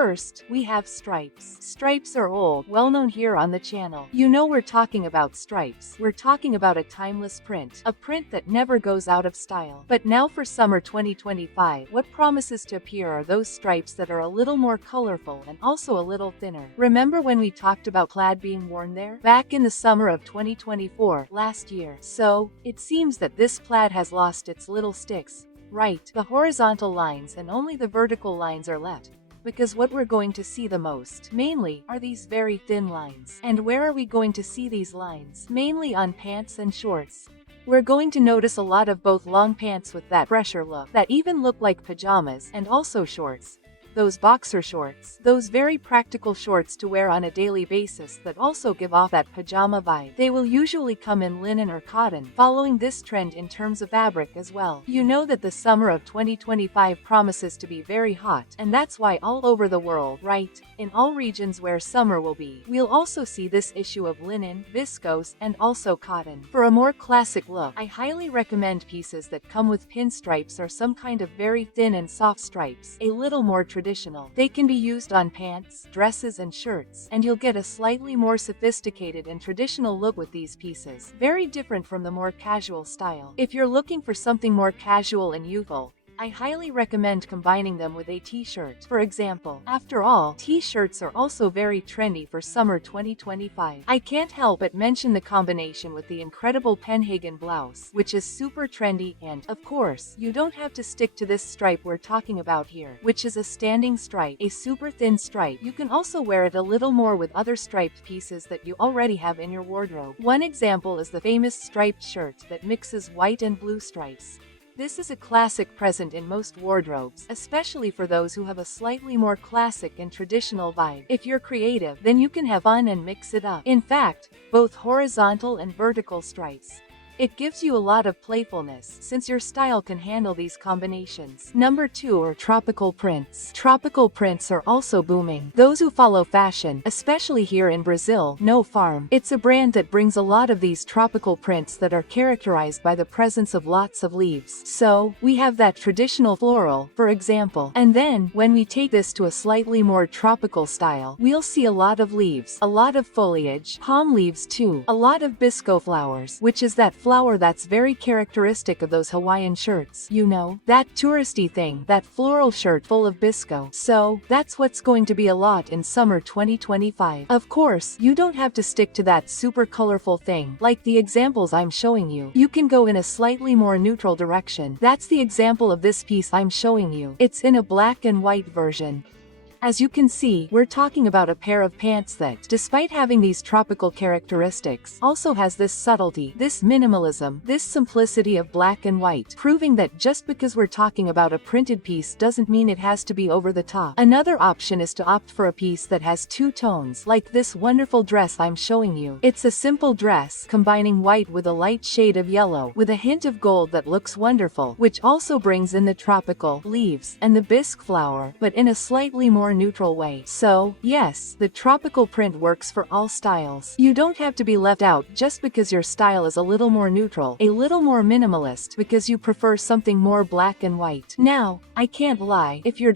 First, we have stripes. Stripes are old, well known here on the channel. You know we're talking about stripes. We're talking about a timeless print. A print that never goes out of style. But now for summer 2025, what promises to appear are those stripes that are a little more colorful and also a little thinner. Remember when we talked about plaid being worn there? Back in the summer of 2024, last year. So, it seems that this plaid has lost its little sticks. Right, the horizontal lines and only the vertical lines are left. Because what we're going to see the most, mainly, are these very thin lines. And where are we going to see these lines? Mainly on pants and shorts. We're going to notice a lot of both long pants with that fresher look, that even look like pajamas, and also shorts. Those boxer shorts, those very practical shorts to wear on a daily basis that also give off that pajama vibe. They will usually come in linen or cotton, following this trend in terms of fabric as well. You know that the summer of 2025 promises to be very hot, and that's why all over the world, right, in all regions where summer will be, we'll also see this issue of linen, viscose, and also cotton. For a more classic look, I highly recommend pieces that come with pinstripes or some kind of very thin and soft stripes, a little more traditional. They can be used on pants, dresses, and shirts, and you'll get a slightly more sophisticated and traditional look with these pieces, very different from the more casual style. If you're looking for something more casual and youthful, I highly recommend combining them with a t-shirt, for example. After all, t-shirts are also very trendy for summer 2025. I can't help but mention the combination with the incredible Penhagen blouse, which is super trendy, and, of course, you don't have to stick to this stripe we're talking about here, which is a standing stripe, a super thin stripe. You can also wear it a little more with other striped pieces that you already have in your wardrobe. One example is the famous striped shirt that mixes white and blue stripes. This is a classic present in most wardrobes, especially for those who have a slightly more classic and traditional vibe. If you're creative, then you can have fun and mix it up. In fact, both horizontal and vertical stripes. It gives you a lot of playfulness, since your style can handle these combinations. Number 2 are tropical prints. Tropical prints are also booming. Those who follow fashion, especially here in Brazil, know Farm. It's a brand that brings a lot of these tropical prints that are characterized by the presence of lots of leaves. So, we have that traditional floral, for example. And then, when we take this to a slightly more tropical style, we'll see a lot of leaves, a lot of foliage, palm leaves too, a lot of bisco flowers, which is that flower that's very characteristic of those Hawaiian shirts. You know, that touristy thing, that floral shirt full of bisco. So, that's what's going to be a lot in summer 2025. Of course, you don't have to stick to that super colorful thing, like the examples I'm showing you. You can go in a slightly more neutral direction. That's the example of this piece I'm showing you. It's in a black and white version. As you can see, we're talking about a pair of pants that, despite having these tropical characteristics, also has this subtlety, this minimalism, this simplicity of black and white, proving that just because we're talking about a printed piece doesn't mean it has to be over the top. Another option is to opt for a piece that has two tones, like this wonderful dress I'm showing you. It's a simple dress, combining white with a light shade of yellow, with a hint of gold that looks wonderful, which also brings in the tropical leaves and the bisque flower, but in a slightly more neutral way. So, yes, the tropical print works for all styles. You don't have to be left out just because your style is a little more neutral, a little more minimalist, because you prefer something more black and white. Now, I can't lie, if you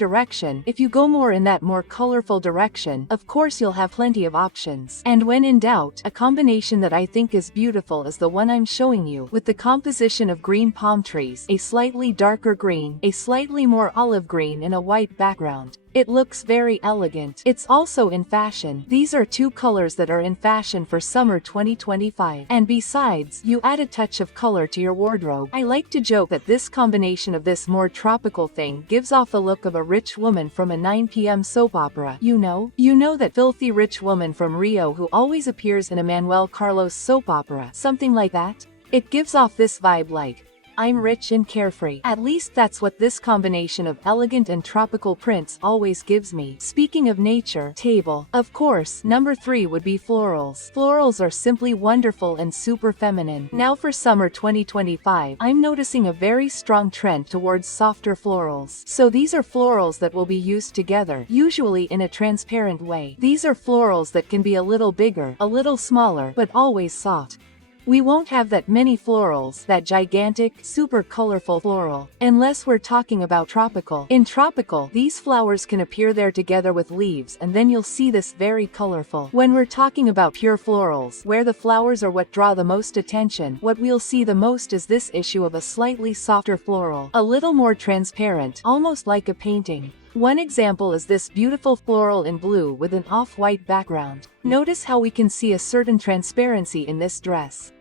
go more in that more colorful direction, of course you'll have plenty of options. And when in doubt, a combination that I think is beautiful is the one I'm showing you, with the composition of green palm trees, a slightly darker green, a slightly more olive green in a white background. It looks very elegant. It's also in fashion. These are two colors that are in fashion for summer 2025. And besides, you add a touch of color to your wardrobe. I like to joke that this combination of this more tropical thing gives off the look of a rich woman from a 9 p.m. soap opera. You know that filthy rich woman from Rio who always appears in a Manuel Carlos soap opera. Something like that. It gives off this vibe like, I'm rich and carefree. At least that's what this combination of elegant and tropical prints always gives me. Speaking of nature, table. Of course, number 3 would be florals. Florals are simply wonderful and super feminine. Now for summer 2025, I'm noticing a very strong trend towards softer florals. So these are florals that will be used together, usually in a transparent way. These are florals that can be a little bigger, a little smaller, but always soft. We won't have that many florals, that gigantic, super colorful floral, unless we're talking about tropical. In tropical, these flowers can appear there together with leaves, and then you'll see this very colorful. When we're talking about pure florals, where the flowers are what draw the most attention, what we'll see the most is this issue of a slightly softer floral, a little more transparent, almost like a painting. One example is this beautiful floral in blue with an off-white background. Notice how we can see a certain transparency in this dress.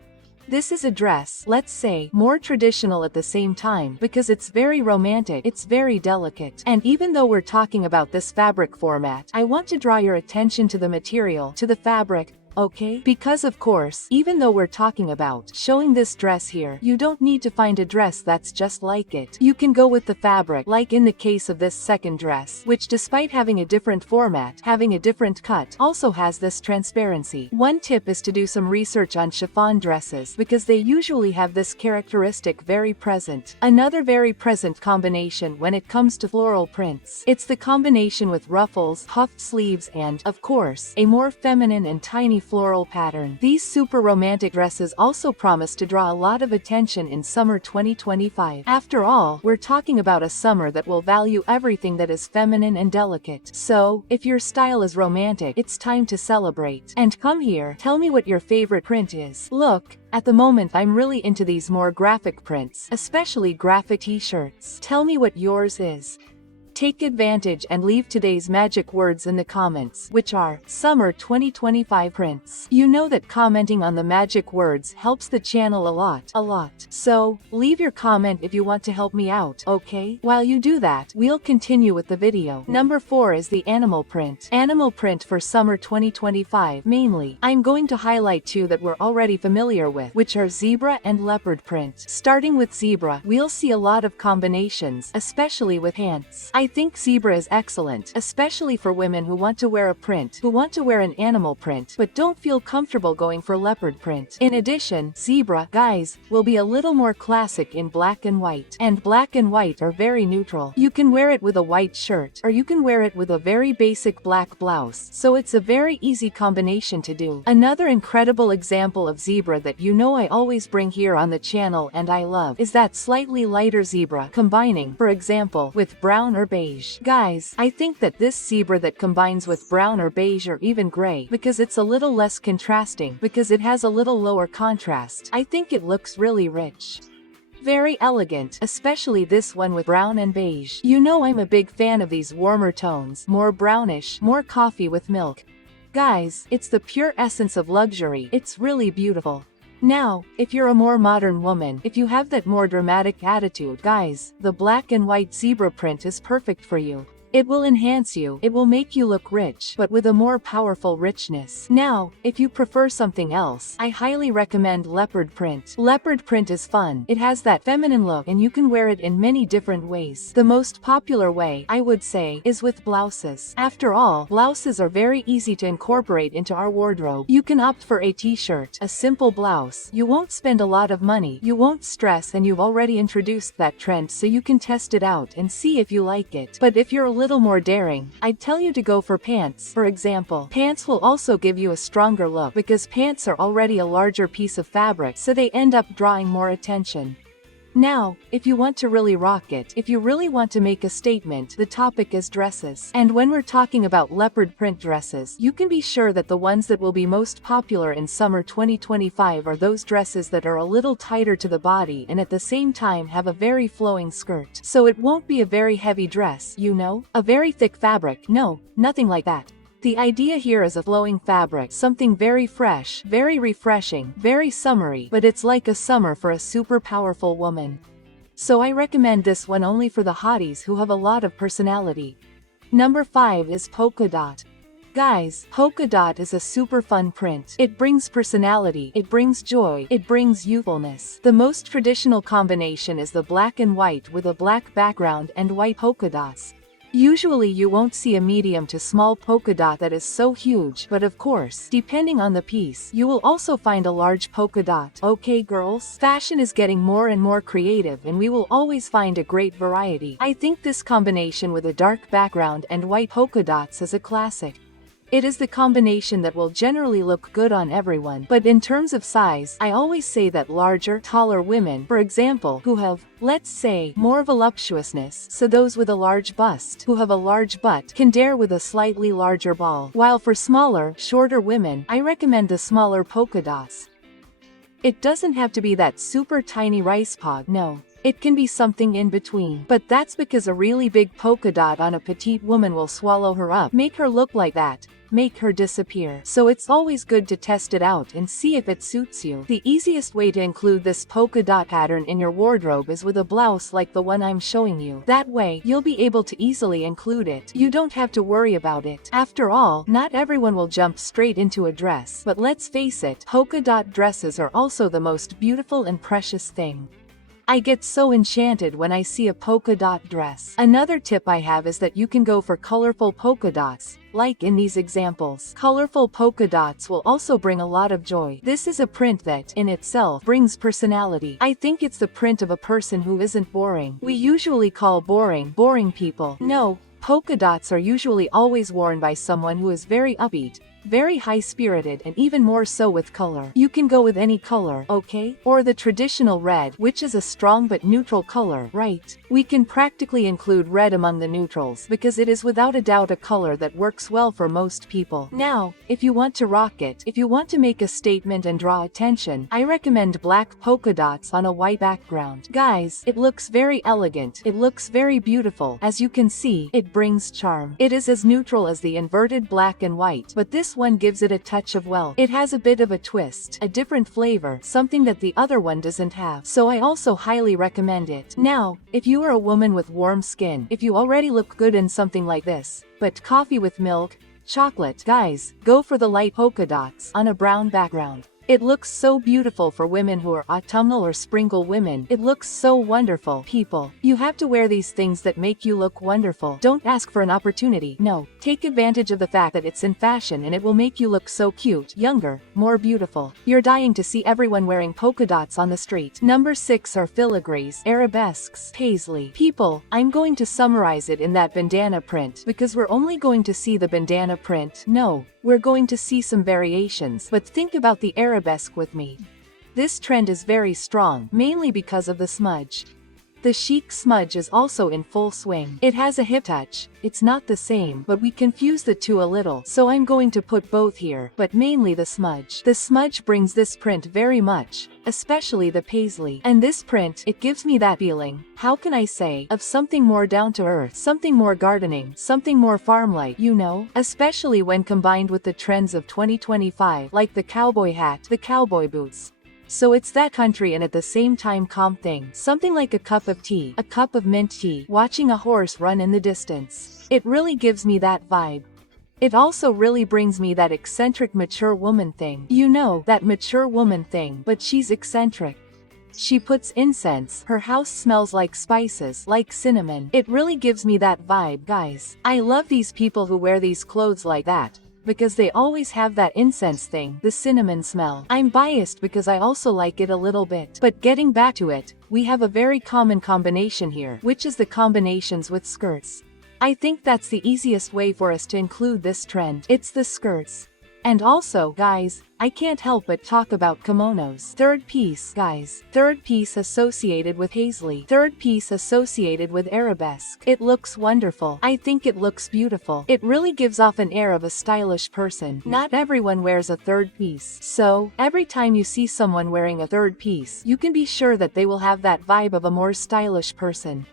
This is a dress, let's say, more traditional at the same time, because it's very romantic, it's very delicate. And even though we're talking about this fabric format, I want to draw your attention to the material, to the fabric, okay? Because of course, even though we're talking about showing this dress here, you don't need to find a dress that's just like it. You can go with the fabric, like in the case of this second dress, which despite having a different format, having a different cut, also has this transparency. One tip is to do some research on chiffon dresses, because they usually have this characteristic very present. Another very present combination when it comes to floral prints, it's the combination with ruffles, puffed sleeves and, of course, a more feminine and tiny floral pattern. These super romantic dresses also promise to draw a lot of attention in summer 2025. After all, we're talking about a summer that will value everything that is feminine and delicate. So, if your style is romantic, it's time to celebrate. And come here, tell me what your favorite print is. Look, at the moment I'm really into these more graphic prints, especially graphic t-shirts. Tell me what yours is. Take advantage and leave today's magic words in the comments, which are Summer 2025 prints. You know that commenting on the magic words helps the channel a lot. So, leave your comment if you want to help me out, okay? While you do that, we'll continue with the video. Number 4 is the animal print. Animal print for Summer 2025, mainly. I'm going to highlight two that we're already familiar with, which are zebra and leopard print. Starting with zebra, we'll see a lot of combinations, especially with pants. I think zebra is excellent, especially for women who want to wear a print, who want to wear an animal print, but don't feel comfortable going for leopard print. In addition, zebra, guys, will be a little more classic in black and white. And black and white are very neutral. You can wear it with a white shirt, or you can wear it with a very basic black blouse, so it's a very easy combination to do. Another incredible example of zebra that you know I always bring here on the channel and I love, is that slightly lighter zebra, combining, for example, with brown or beige. Guys, I think that this zebra that combines with brown or beige or even gray, because it's a little less contrasting, because it has a little lower contrast, I think it looks really rich. Very elegant, especially this one with brown and beige. You know I'm a big fan of these warmer tones, more brownish, more coffee with milk. Guys, it's the pure essence of luxury. It's really beautiful. Now, if you're a more modern woman, if you have that more dramatic attitude, guys, the black and white zebra print is perfect for you. It will enhance you, it will make you look rich, but with a more powerful richness. Now, if you prefer something else, I highly recommend leopard print. Leopard print is fun, it has that feminine look and you can wear it in many different ways. The most popular way, I would say, is with blouses. After all, blouses are very easy to incorporate into our wardrobe. You can opt for a t-shirt, a simple blouse. You won't spend a lot of money, you won't stress, and you've already introduced that trend so you can test it out and see if you like it. But if you're a little more daring, I'd tell you to go for pants. For example, pants will also give you a stronger look because pants are already a larger piece of fabric, so they end up drawing more attention. Now, if you want to really rock it, if you really want to make a statement, the topic is dresses. And when we're talking about leopard print dresses, you can be sure that the ones that will be most popular in summer 2025 are those dresses that are a little tighter to the body and at the same time have a very flowing skirt. So it won't be a very heavy dress, you know? A very thick fabric, no, nothing like that. The idea here is a flowing fabric, something very fresh, very refreshing, very summery, but it's like a summer for a super powerful woman. So I recommend this one only for the hotties who have a lot of personality. Number 5 is polka dot. Guys, polka dot is a super fun print. It brings personality, it brings joy, it brings youthfulness. The most traditional combination is the black and white with a black background and white polka dots. Usually you won't see a medium to small polka dot that is so huge, but of course, depending on the piece, you will also find a large polka dot. Okay girls, fashion is getting more and more creative and we will always find a great variety. I think this combination with a dark background and white polka dots is a classic. It is the combination that will generally look good on everyone. But in terms of size, I always say that larger, taller women, for example, who have, let's say, more voluptuousness, so those with a large bust, who have a large butt, can dare with a slightly larger ball. While for smaller, shorter women, I recommend the smaller polka dots. It doesn't have to be that super tiny rice pod, no. It can be something in between. But that's because a really big polka dot on a petite woman will swallow her up, make her look like that, make her disappear. So it's always good to test it out and see if it suits you. The easiest way to include this polka dot pattern in your wardrobe is with a blouse like the one I'm showing you. That way, you'll be able to easily include it. You don't have to worry about it. After all, not everyone will jump straight into a dress. But let's face it, polka dot dresses are also the most beautiful and precious thing. I get so enchanted when I see a polka dot dress. Another tip I have is that you can go for colorful polka dots, like in these examples. Colorful polka dots will also bring a lot of joy. This is a print that, in itself, brings personality. I think it's the print of a person who isn't boring. We usually call boring people. No, polka dots are usually always worn by someone who is very upbeat, very high-spirited, and even more so with color. You can go with any color, okay? Or the traditional red, which is a strong but neutral color, right? We can practically include red among the neutrals because it is without a doubt a color that works well for most people. Now, if you want to rock it, if you want to make a statement and draw attention, I recommend black polka dots on a white background. Guys, it looks very elegant. It looks very beautiful. As you can see, it brings charm. It is as neutral as the inverted black and white, but this one gives it a touch of well. It has a bit of a twist, a different flavor, something that the other one doesn't have. So I also highly recommend it. Now, if you are a woman with warm skin, if you already look good in something like this, but coffee with milk, chocolate, guys, go for the light polka dots on a brown background. It looks so beautiful for women who are autumnal or sprinkle women. It looks so wonderful. People, you have to wear these things that make you look wonderful. Don't ask for an opportunity. No, take advantage of the fact that it's in fashion and it will make you look so cute, younger, more beautiful. You're dying to see everyone wearing polka dots on the street. Number 6 are filigrees, arabesques, paisley. People, I'm going to summarize it in that bandana print because we're only going to see the bandana print. No, we're going to see some variations, but think about the arabesque with me. This trend is very strong, mainly because of the smudge. The chic smudge is also in full swing. It has a hip touch. It's not the same, but we confuse the two a little, so I'm going to put both here, but mainly the smudge. The smudge brings this print very much, especially the paisley. And this print, it gives me that feeling, how can I say, of something more down to earth, something more gardening, something more farm-like, you know? Especially when combined with the trends of 2025, like the cowboy hat, the cowboy boots. So it's that country and at the same time calm thing. Something like a cup of tea, a cup of mint tea, watching a horse run in the distance. It really gives me that vibe. It also really brings me that eccentric mature woman thing. You know, that mature woman thing, but she's eccentric. She puts incense, her house smells like spices, like cinnamon. It really gives me that vibe, guys. I love these people who wear these clothes like that, because they always have that incense thing, the cinnamon smell. I'm biased because I also like it a little bit. But getting back to it, we have a very common combination here, which is the combinations with skirts. I think that's the easiest way for us to include this trend. It's the skirts. And also, guys, I can't help but talk about kimonos. Third piece, guys. Third piece associated with paisley. Third piece associated with arabesque. It looks wonderful. I think it looks beautiful. It really gives off an air of a stylish person. Not everyone wears a third piece. So, every time you see someone wearing a third piece, you can be sure that they will have that vibe of a more stylish person.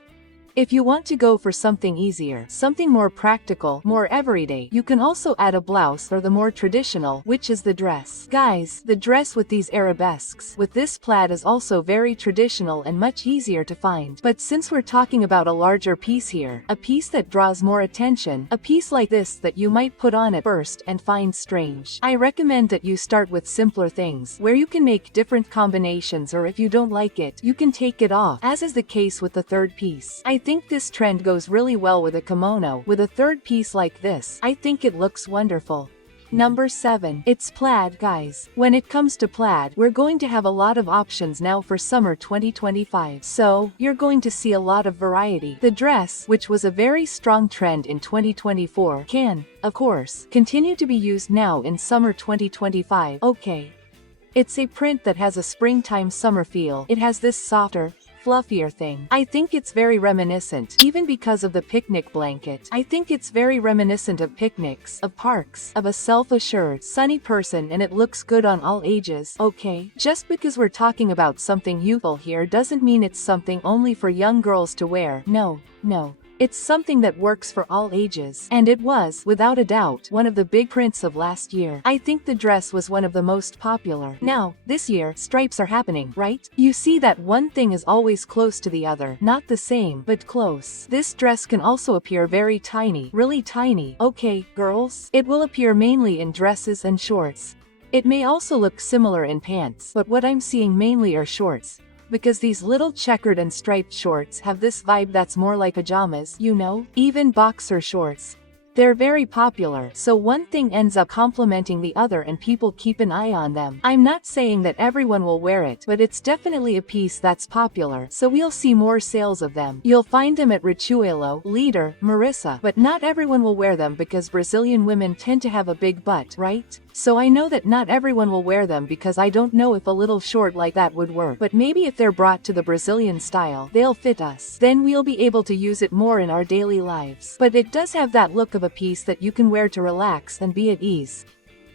If you want to go for something easier, something more practical, more everyday, you can also add a blouse or the more traditional, which is the dress. Guys, the dress with these arabesques, with this plaid is also very traditional and much easier to find. But since we're talking about a larger piece here, a piece that draws more attention, a piece like this that you might put on at first and find strange, I recommend that you start with simpler things, where you can make different combinations, or if you don't like it, you can take it off, as is the case with the third piece. I think this trend goes really well with a kimono. With a third piece like this, I think it looks wonderful. Number 7. It's plaid, guys. When it comes to plaid, we're going to have a lot of options now for summer 2025. So, you're going to see a lot of variety. The dress, which was a very strong trend in 2024, can, of course, continue to be used now in summer 2025. Okay. It's a print that has a springtime summer feel. It has this softer, fluffier thing. I think it's very reminiscent, even because of the picnic blanket. I think it's very reminiscent of picnics, of parks, of a self-assured, sunny person, and it looks good on all ages. Okay, just because we're talking about something youthful here doesn't mean it's something only for young girls to wear. No. It's something that works for all ages. And it was, without a doubt, one of the big prints of last year. I think the dress was one of the most popular. Now, this year, stripes are happening, right? You see that one thing is always close to the other. Not the same, but close. This dress can also appear very tiny, really tiny. Okay, girls? It will appear mainly in dresses and shorts. It may also look similar in pants, but what I'm seeing mainly are shorts. Because these little checkered and striped shorts have this vibe that's more like pajamas, you know? Even boxer shorts. They're very popular, so one thing ends up complementing the other and people keep an eye on them. I'm not saying that everyone will wear it, but it's definitely a piece that's popular, so we'll see more sales of them. You'll find them at Richuelo, Leader, Marissa, but not everyone will wear them because Brazilian women tend to have a big butt, right? So I know that not everyone will wear them because I don't know if a little short like that would work, but maybe if they're brought to the Brazilian style, they'll fit us. Then we'll be able to use it more in our daily lives. But it does have that look of a piece that you can wear to relax and be at ease.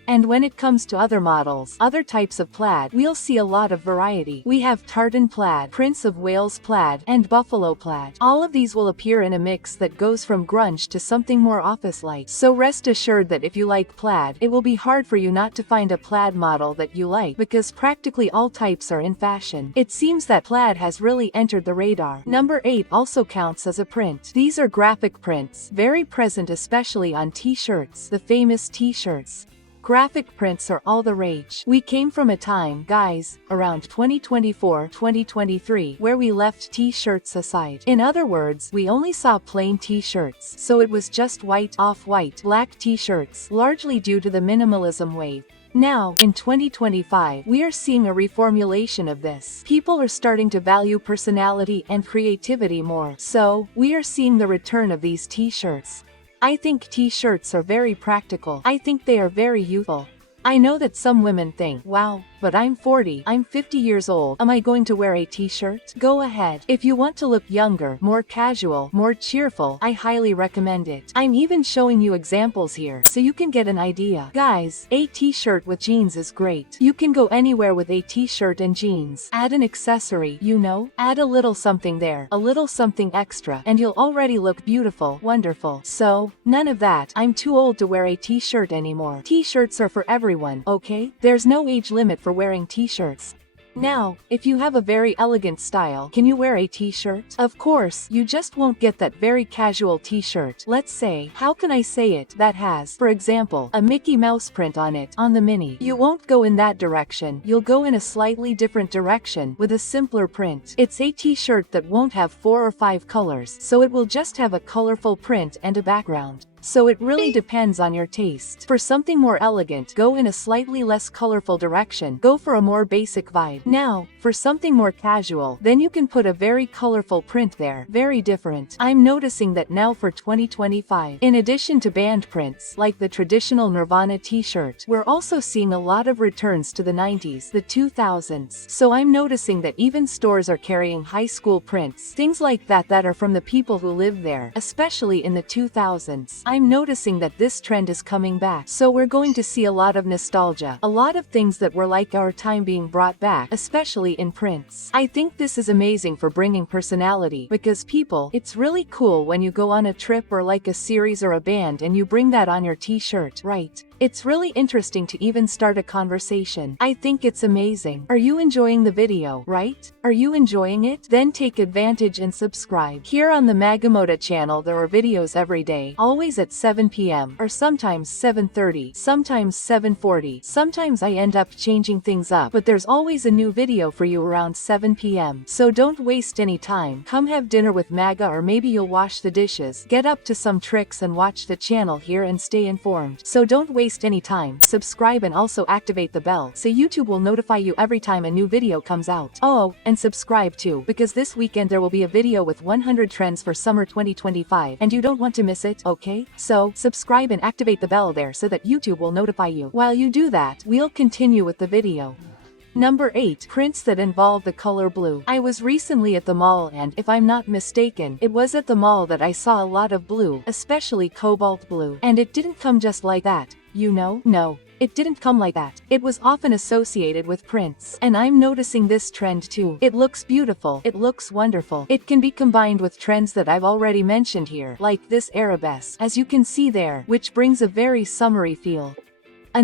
And when it comes to other models, other types of plaid, we'll see a lot of variety. We have tartan plaid, Prince of Wales plaid, and buffalo plaid. All of these will appear in a mix that goes from grunge to something more office-like. So rest assured that if you like plaid, it will be hard for you not to find a plaid model that you like, because practically all types are in fashion. It seems that plaid has really entered the radar. Number 8 also counts as a print. These are graphic prints, very present especially on t-shirts, the famous t-shirts. Graphic prints are all the rage. We came from a time, guys, around 2024-2023, where we left t-shirts aside. In other words, we only saw plain t-shirts, so it was just white, off-white, black t-shirts, largely due to the minimalism wave. Now, in 2025, we are seeing a reformulation of this. People are starting to value personality and creativity more, so we are seeing the return of these t-shirts. I think t-shirts are very practical. I think they are very youthful. I know that some women think, wow, but I'm 40, I'm 50 years old, am I going to wear a t-shirt? Go ahead. If you want to look younger, more casual, more cheerful, I highly recommend it. I'm even showing you examples here, so you can get an idea. Guys, a t-shirt with jeans is great. You can go anywhere with a t-shirt and jeans. Add an accessory, you know? Add a little something there, a little something extra, and you'll already look beautiful, wonderful. So, none of that, I'm too old to wear a t-shirt anymore. T-shirts are for everyone, okay? There's no age limit for wearing t-shirts. Now, if you have a very elegant style, can you wear a t-shirt? Of course, you just won't get that very casual t-shirt. Let's say, how can I say it, that has, for example, a Mickey Mouse print on it, on the mini. You won't go in that direction, you'll go in a slightly different direction, with a simpler print. It's a t-shirt that won't have 4 or 5 colors, so it will just have a colorful print and a background. So it really depends on your taste. For something more elegant, go in a slightly less colorful direction. Go for a more basic vibe. Now, for something more casual, then you can put a very colorful print there. Very different. I'm noticing that now for 2025. In addition to band prints, like the traditional Nirvana t-shirt, we're also seeing a lot of returns to the 90s, the 2000s. So I'm noticing that even stores are carrying high school prints. Things like that that are from the people who lived there, especially in the 2000s. I'm noticing that this trend is coming back, so we're going to see a lot of nostalgia, a lot of things that were like our time being brought back, especially in prints. I think this is amazing for bringing personality, because people, it's really cool when you go on a trip or like a series or a band and you bring that on your t-shirt, right? It's really interesting to even start a conversation. I think it's amazing. Are you enjoying the video, right? Are you enjoying it? Then take advantage and subscribe. Here on the Maga Moda channel there are videos every day, always at 7 p.m. or sometimes 7:30, sometimes 7:40. Sometimes I end up changing things up, but there's always a new video for you around 7 p.m. So don't waste any time. Come have dinner with Maga, or maybe you'll wash the dishes, get up to some tricks and watch the channel here and stay informed. So don't waste waste any time, subscribe and also activate the bell so YouTube will notify you every time a new video comes out. Oh, and subscribe too, because this weekend there will be a video with 100 trends for summer 2025 and you don't want to miss it, okay? So, subscribe and activate the bell there so that YouTube will notify you. While you do that, we'll continue with the video. Number 8. Prints that involve the color blue. I was recently at the mall and, if I'm not mistaken, it was at the mall that I saw a lot of blue, especially cobalt blue. And it didn't come just like that, you know? No. It didn't come like that. It was often associated with prints. And I'm noticing this trend too. It looks beautiful. It looks wonderful. It can be combined with trends that I've already mentioned here, like this arabesque, as you can see there, which brings a very summery feel.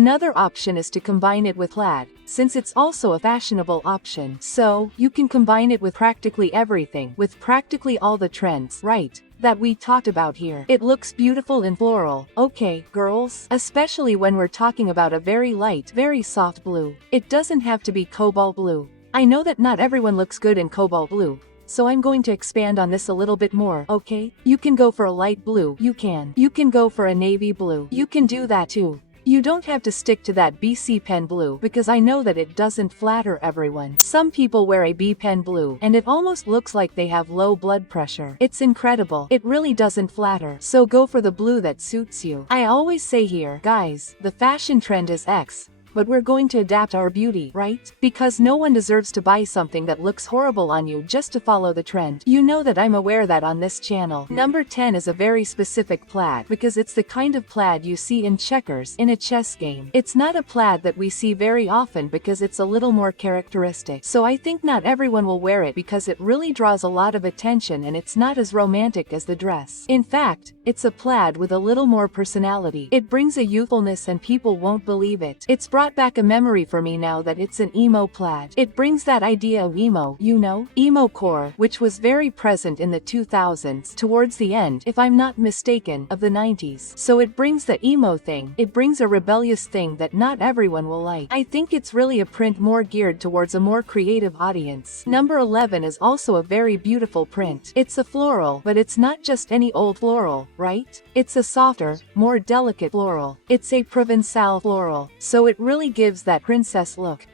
Another option is to combine it with plaid, since it's also a fashionable option. So, you can combine it with practically everything, with practically all the trends, right, that we talked about here. It looks beautiful in floral, okay, girls? Especially when we're talking about a very light, very soft blue. It doesn't have to be cobalt blue. I know that not everyone looks good in cobalt blue, so I'm going to expand on this a little bit more, okay? You can go for a light blue, you can. You can go for a navy blue, you can do that too. You don't have to stick to that BC pen blue because I know that it doesn't flatter everyone. Some people wear a B pen blue and it almost looks like they have low blood pressure. It's incredible. It really doesn't flatter. So go for the blue that suits you. I always say here, guys, the fashion trend is X, but we're going to adapt our beauty, right? Because no one deserves to buy something that looks horrible on you just to follow the trend. You know that I'm aware that on this channel. Number 10 is a very specific plaid, because it's the kind of plaid you see in checkers, in a chess game. It's not a plaid that we see very often because it's a little more characteristic. So I think not everyone will wear it because it really draws a lot of attention and it's not as romantic as the dress. In fact, it's a plaid with a little more personality. It brings a youthfulness and people won't believe it. It's brought back a memory for me now that it's an emo plaid. It brings that idea of emo, you know, emo core, which was very present in the 2000s, towards the end, if I'm not mistaken, of the 90s. So it brings the emo thing. It brings a rebellious thing that not everyone will like. I think it's really a print more geared towards a more creative audience. Number 11 is also a very beautiful print. It's a floral, but it's not just any old floral, right? It's a softer, more delicate floral. It's a Provençal floral, so it really gives that princess look.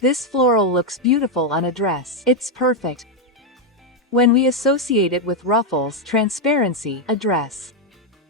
This floral looks beautiful on a dress. It's perfect when we associate it with ruffles, transparency, a dress.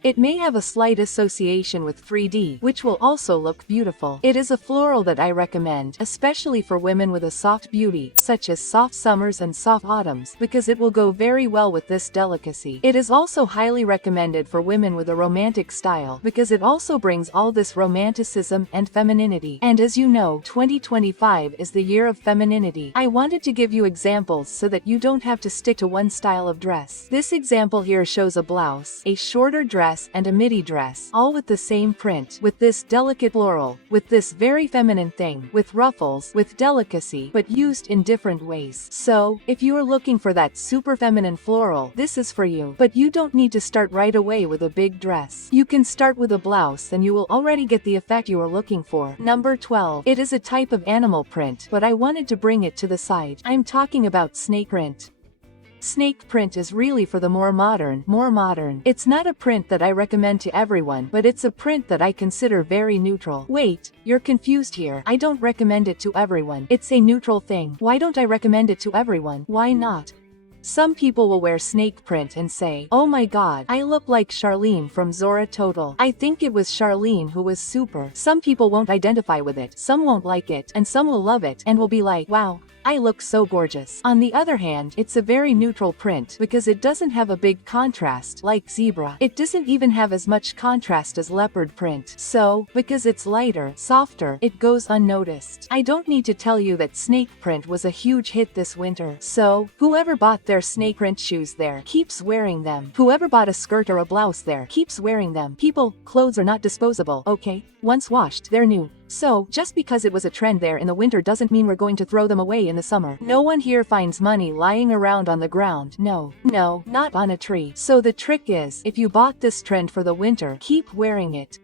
It may have a slight association with 3D, which will also look beautiful. It is a floral that I recommend, especially for women with a soft beauty, such as soft summers and soft autumns, because it will go very well with this delicacy. It is also highly recommended for women with a romantic style, because it also brings all this romanticism and femininity. And as you know, 2025 is the year of femininity. I wanted to give you examples so that you don't have to stick to one style of dress. This example here shows a blouse, a shorter dress, and a midi dress, all with the same print, with this delicate floral, with this very feminine thing, with ruffles, with delicacy, but used in different ways. So, if you are looking for that super feminine floral, this is for you. But you don't need to start right away with a big dress. You can start with a blouse and you will already get the effect you are looking for. Number 12. It is a type of animal print, but I wanted to bring it to the side. I'm talking about snake print. Snake print is really for the more modern. It's not a print that I recommend to everyone, but it's a print that I consider very neutral. Wait, you're confused here. I don't recommend it to everyone. It's a neutral thing. Why don't I recommend it to everyone? Why not? Some people will wear snake print and say, oh my god, I look like Charlene from Zora Total. I think it was Charlene who was super. Some people won't identify with it, some won't like it, and some will love it and will be like, wow, I look so gorgeous. On the other hand, it's a very neutral print because it doesn't have a big contrast like zebra. It doesn't even have as much contrast as leopard print. So, because it's lighter, softer, it goes unnoticed. I don't need to tell you that snake print was a huge hit this winter. So, whoever bought their snake print shoes there keeps wearing them. Whoever bought a skirt or a blouse there keeps wearing them. People, clothes are not disposable, okay? Once washed, they're new. So, just because it was a trend there in the winter doesn't mean we're going to throw them away in the summer. No one here finds money lying around on the ground. No, not on a tree. So the trick is, if you bought this trend for the winter, keep wearing it.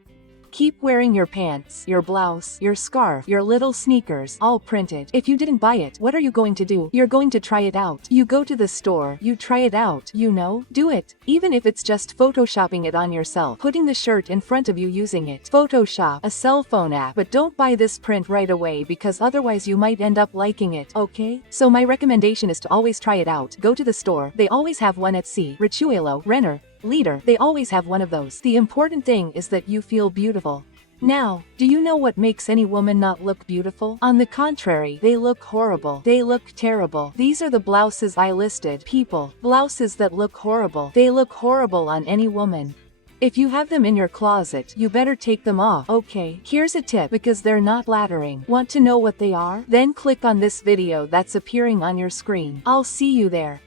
Keep wearing your pants, your blouse, your scarf, your little sneakers, all printed. If you didn't buy it, what are you going to do? You're going to try it out. You go to the store, you try it out, you know? Do it. Even if it's just photoshopping it on yourself, putting the shirt in front of you using it. Photoshop, a cell phone app, but don't buy this print right away because otherwise you might end up liking it, okay? So my recommendation is to always try it out. Go to the store, they always have one at C, Richuelo, Renner, Leader, they always have one of those. The important thing is that you feel beautiful. Now, do you know what makes any woman not look beautiful? On the contrary, they look horrible. They look terrible. These are the blouses I listed. People, blouses that look horrible. They look horrible on any woman. If you have them in your closet, you better take them off. Okay, here's a tip because they're not flattering. Want to know what they are? Then click on this video that's appearing on your screen. I'll see you there.